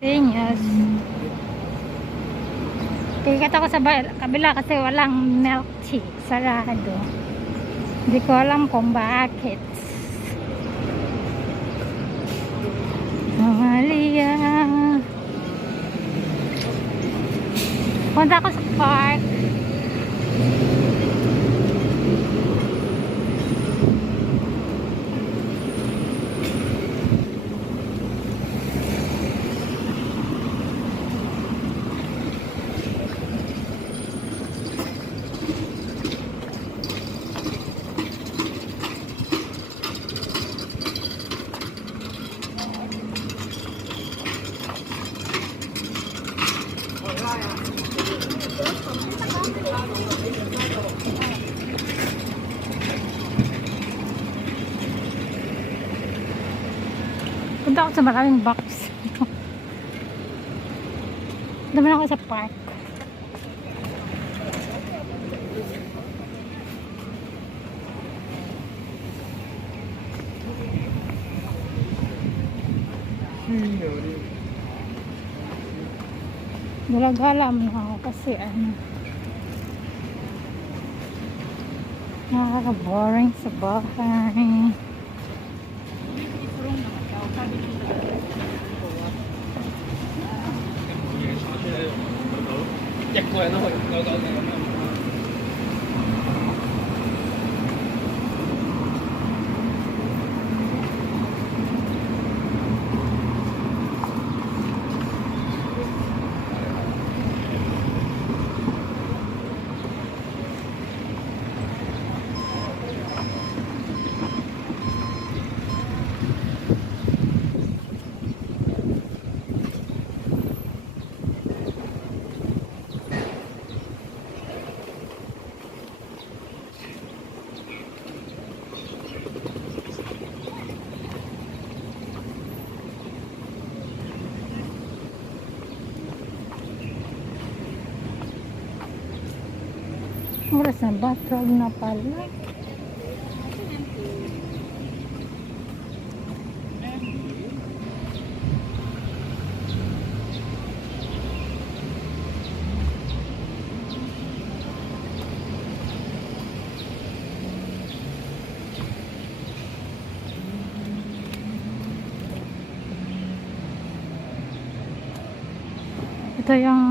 Yes. Tikat ako sa kabila kasi walang milk tea. Sarado. Hindi ko alam kung bakit. Mahalia. Punta ako sa park. Punta ako sa maraming box. Naman ako sa park. Gala-gala mo ako kasi nakaka-boring sa bahay. Oras na ba? 12 na pala. Ito yung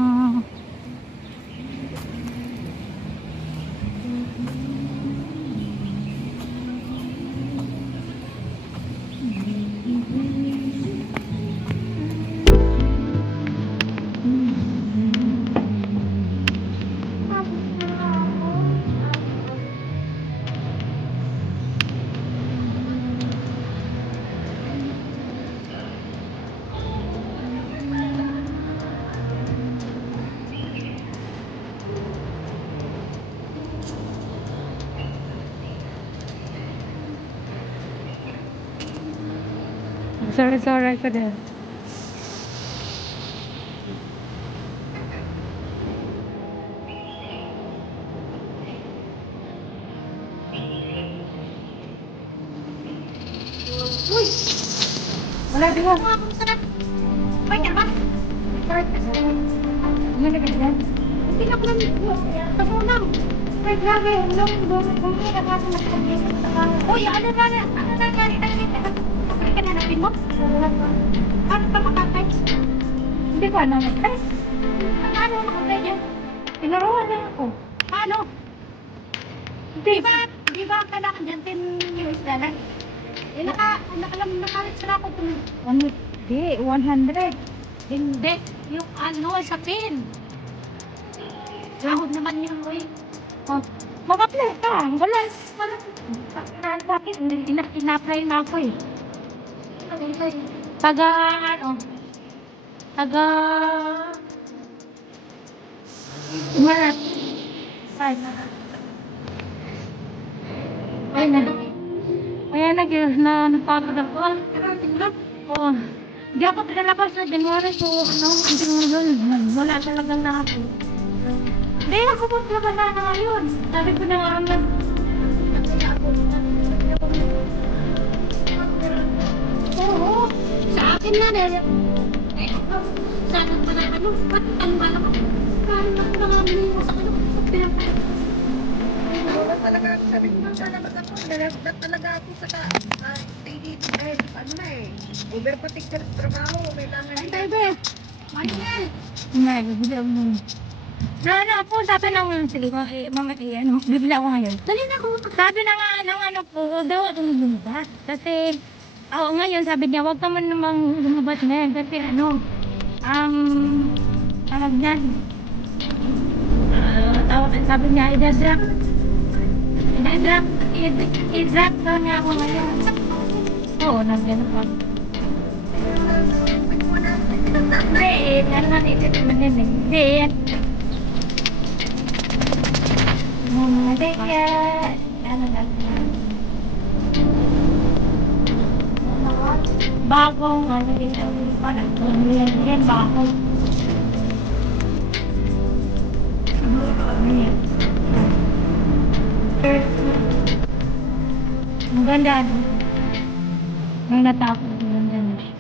sorry ko din. Uy! Wala din mo. Uy, ka ba? Ano na ganyan? Hindi na ko lang ito. Pasunang. Ay, grabe. Bumili na kasi nakapagpisa sa takalan. Uy, ano na? Okay ka na napin mo? Ano pa makatay? Hindi ko alam. Ay, Ano makatay yan? tinuruan na ako. Paano? Hindi. Di ba kailangan dyan 10 years na lang? Eh, nakalit sila ako kung Hindi, 100. hindi. Yung ano, sa pin. Sahod naman yun, uy. Oh, mag-apply ka. Wala. Bakit? Ina-apply na ako eh. Taga, ano? Taga, Marat. Ay, ay na. Kaya napagod ako. Oh, Hindi ako pinalabas na January so hanggang ngayon, wala talagang na ako. hindi ako po talaga na ngayon. Sabi ko na nga naman. Oo, sa akin na ano, ba't ang ano, parang nangangamin mo sa kanya, wala talaga ako sabi ko na talaga ako, nalasdat talaga ako sa ano na eh, overprotective trabaho, kailangan. Ay, baby, ano yan? May, bibili mo. Na po, sabi ng, sige ko, mama, ano, bibili ako ngayon. Dali na ako. Sabi na nga, ng ano po, daw, lumabas. Kasi, ngayon, sabi niya, huwag ka man namang lumabas na yan. Kasi ano, tawag niyan. Sabi niya, i-drop daw niya ako ngayon. Oo, nandiyan pa. Hindi, ano na natin naman yun eh. Hindi, yan. Hindi, ano na. Bagong, ano dito, parang, yan, bagong. Ano yan? Ang ganda, ano? Ang natakot, ang ganda na siya.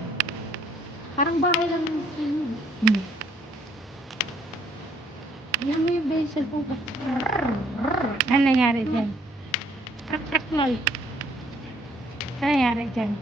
Parang bahay lang yung sino. Yan mo yung bezel po ba? Ano nangyari dyan? Trak-trak mo. Ano nangyari dyan?